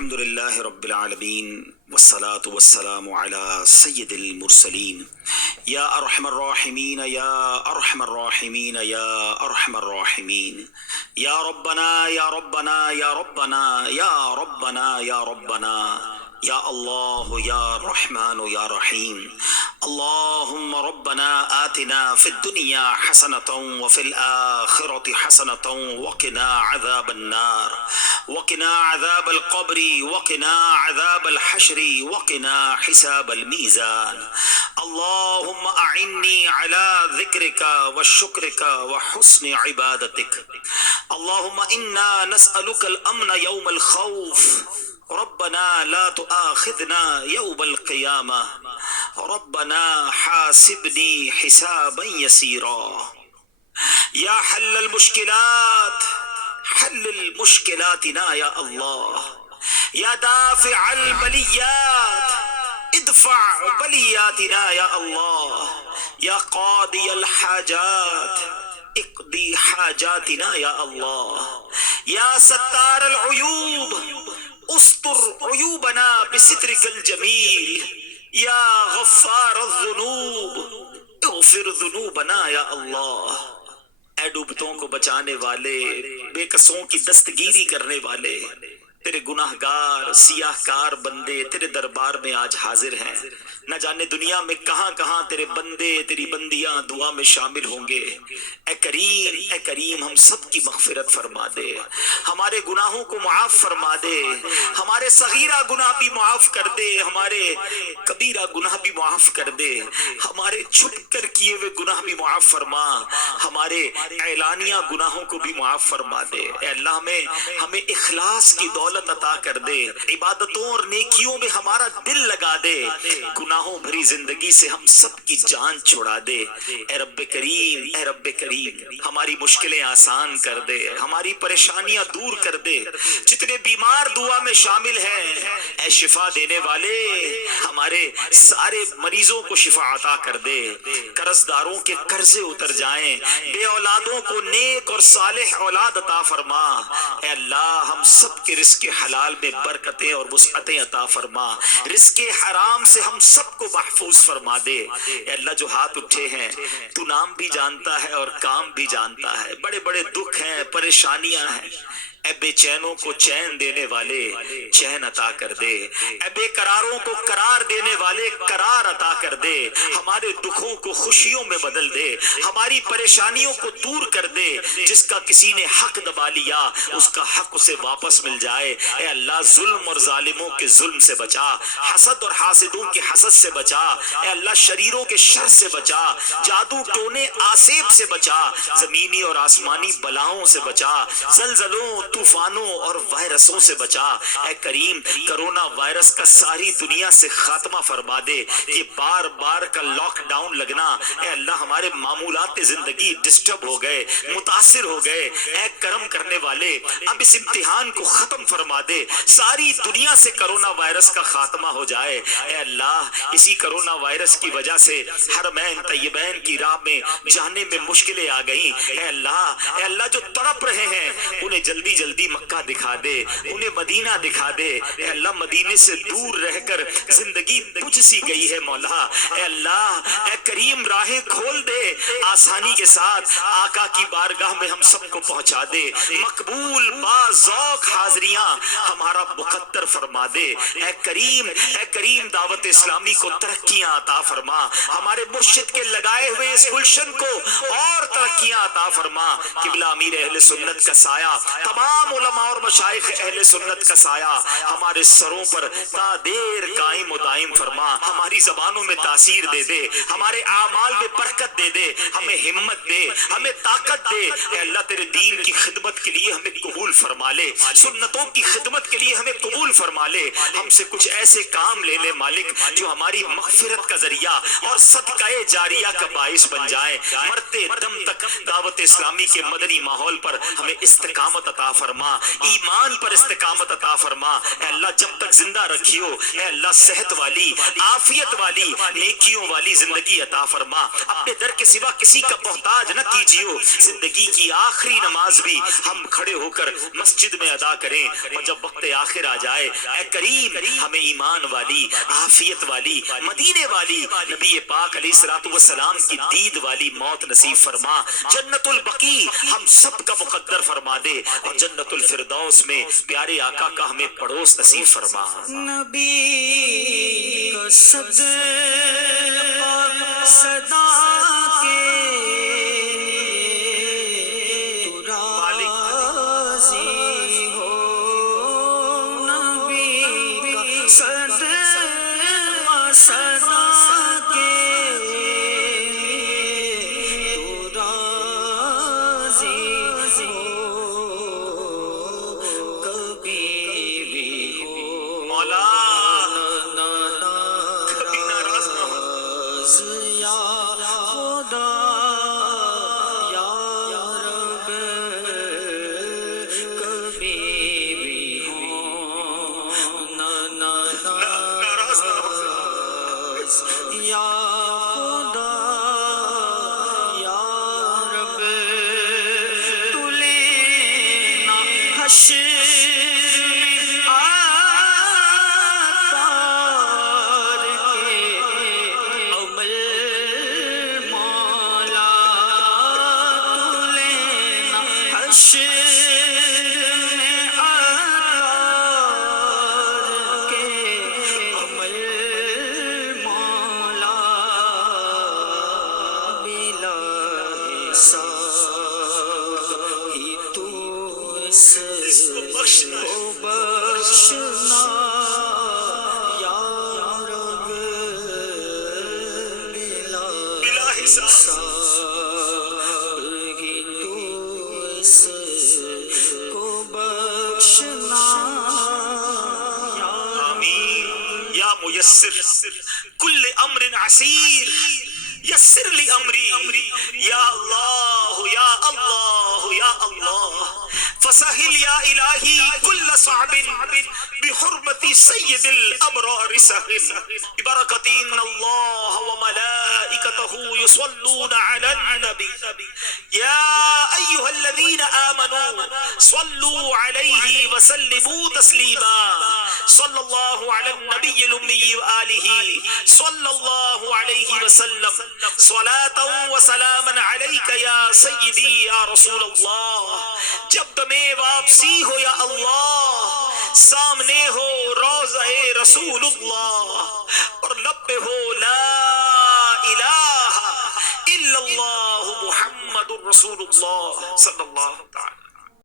الحمد لله رب العالمين والصلاة والسلام على سيد المرسلين يا أرحم الراحمين يا أرحم الراحمين يا أرحم الراحمين يا ربنا يا ربنا يا ربنا يا ربنا يا ربنا يا الله يا رحمن يا رحيم اللهم ربنا آتنا في الدنيا حسنة وفي الآخرة حسنة وقنا عذاب النار وقنا عذاب القبر وقنا عذاب الحشر وقنا حساب الميزان اللهم أعني على ذكرك وشكرك وحسن عبادتك اللهم إنا نسألك الأمن يوم الخوف ربنا لا تؤاخذنا يوم القيامة ربنا حاسبني حسابا يسيرا يا حل المشكلات حل المشكلاتنا يا الله يا دافع البليات ادفع بلياتنا يا الله يا قاضي الحاجات اقضي حاجاتنا يا الله يا ستار العيوب استر عيوبنا بسترك الجميل يا غفار الذنوب اغفر ذنوبنا یا اللہ۔ اے ڈوبتوں کو بچانے والے، بے قصوں کی دستگیری کرنے والے، تیرے گناہ گار سیاہ کار بندے تیرے دربار میں آج حاضر ہیں۔ نہ جانے دنیا میں کہاں کہاں تیرے بندے تیری بندیاں دعا میں شامل ہوں گے۔ اے کریم ہم سب کی مغفرت فرما دے، ہمارے گناہوں کو معاف فرما دے، ہمارے صغیرہ گناہ بھی معاف کر دے، ہمارے کبیرہ گناہ بھی معاف کر دے، ہمارے چھپ کر کیے ہوئے گناہ بھی معاف فرما، ہمارے اعلانیہ گناہوں کو بھی معاف فرما دے۔ اے اللہ ہمیں اخلاص کی دولت عطا کر دے، عبادتوں اور نیکیوں میں ہمارا دل لگا دے، گناہوں بھری زندگی سے ہم سب کی جان چھڑا دے۔ اے رب کریم ہماری مشکلیں آسان کر دے، ہماری پریشانیاں دور کر دے۔ جتنے بیمار دعا میں شامل ہیں اے شفا دینے والے ہمارے سارے مریضوں کو شفا عطا کر دے، قرض داروں کے قرضے اتر جائیں، بے اولادوں کو نیک اور صالح اولاد عطا فرما۔ اے اللہ ہم سب کے رزق حلال میں برکتیں اور وسعتیں عطا فرما، رزق حرام سے ہم سب کو محفوظ فرما دے۔ اے اللہ جو ہاتھ اٹھے ہیں تو نام بھی جانتا ہے اور کام بھی جانتا ہے، بڑے بڑے دکھ ہیں پریشانیاں ہیں، اے بے چینوں کو چین دینے والے چین عطا کر دے، اے بے قراروں کو قرار دینے والے قرار عطا کر دے، ہمارے دکھوں کو خوشیوں میں بدل دے، ہماری پریشانیوں کو دور کر دے۔ جس کا کسی نے حق دبا لیا اس کا حق اسے واپس مل جائے۔ اے اللہ ظلم اور ظالموں کے ظلم سے بچا، حسد اور حاسدوں کے حسد سے بچا، اے اللہ شریروں کے شر سے بچا، جادو ٹونے آسیب سے بچا، زمینی اور آسمانی بلاؤں سے بچا، زلزلوں طوفانوں اور وائرسوں سے بچا۔ اے کریم کرونا وائرس کا ساری دنیا سے خاتمہ فرما دے۔ یہ بار بار کا لاک ڈاؤن لگنا اے اللہ ہمارے معمولات زندگی ڈسٹرب ہو گئے، متاثر ہو گئے۔ اے کرم کرنے والے اب اس امتحان کو ختم فرما دے، ساری دنیا سے کرونا وائرس کا خاتمہ ہو جائے۔ اے اللہ اسی کرونا وائرس کی وجہ سے حرمین طیبین کی راہ میں جانے میں مشکلیں آ گئیں۔ اے اللہ جو تڑپ رہے ہیں انہیں جلدی جلدی مکہ دکھا دے، انہیں مدینہ دکھا دے۔ اے اللہ مدینے سے دور رہ کر زندگی بجھ سی گئی ہے مولا۔ اے اللہ اے کریم راہیں کھول دے، آسانی کے ساتھ آقا کی بارگاہ میں ہم سب کو پہنچا دے، مقبول با ذوق حاضریاں ہمارا مقدر فرما دے۔ اے کریم دعوت اسلامی کو ترقیاں عطا فرما، ہمارے مرشد کے لگائے ہوئے اس گلشن کو اور ترقیاں عطا فرما۔ قبلہ امیر اہل سنت کا سایہ، تمام علماء اور مشائخ اہل سنت کا سایہ ہمارے سروں پر تا دیر قائم و دائم فرما۔ ہماری زبانوں میں تاثیر دے دے، ہمارے اعمال میں برکت دے دے، ہمیں ہمت دے، ہمیں طاقت دے۔ اے اللہ تیرے دین کی خدمت کے لیے ہمیں قبول فرما لے، سنتوں کی خدمت کے لیے ہمیں قبول فرما لے۔ ہم سے کچھ ایسے کام لے لے مالک جو ہماری مغفرت کا ذریعہ اور صدقہ جاریہ کا باعث بن جائے۔ مرتے دم تک دعوت اسلامی کے مدنی ماحول پر ہمیں استقامت عطا فرما، ایمان پر استقامت عطا فرما۔ اے اللہ جب تک زندہ رکھیو اے اللہ صحت والی، عافیت والی، نیکیوں والی زندگی عطا فرما۔ اپنے در کے سوا کسی کا محتاج نہ کیجیو۔ زندگی کی آخری نماز بھی ہم کھڑے ہو کر مسجد میں ادا کریں، اور جب وقت آخر آ جائے جائے۔ اے کریم ہمیں ایمان والی، عافیت والی، مدینے والی، نبی پاک علیہ الصلوۃ والسلام کی دید والی موت نصیب فرما۔ جنت البقیع ہم سب کا مقدر فرما دے، اور جنت الفردوس میں پیارے آقا کا ہمیں پڑوس نصیب فرما۔ نبی کا صدقہ صدا کے تو راضی ہو، نبی کا صدقہ صدا کے تو راضی ہو، کبھی بھی ہو مولا کل امر عسیر یسر لی امری، یا اللہ یا اللہ یا اللہ، فسہل یا الہی کل صعب بحرمت سید الابرار سہل، ببرکت ان اللہ وملائکتہ یصلون علی النبی یا ایہا الذین آمنوا صلوا علیہ وسلموا تسلیما، صلی اللہ علی النبی الامی وآلہ صلی اللہ علیہ وسلم، صلاة و سلاما علیک یا سیدی یا رسول اللہ۔ جب تمہیں واپسی ہو یا اللہ، سامنے ہو روضہ رسول اللہ، اور لب پہ ہو لا الہ الا اللہ محمد رسول اللہ صلی اللہ تعالی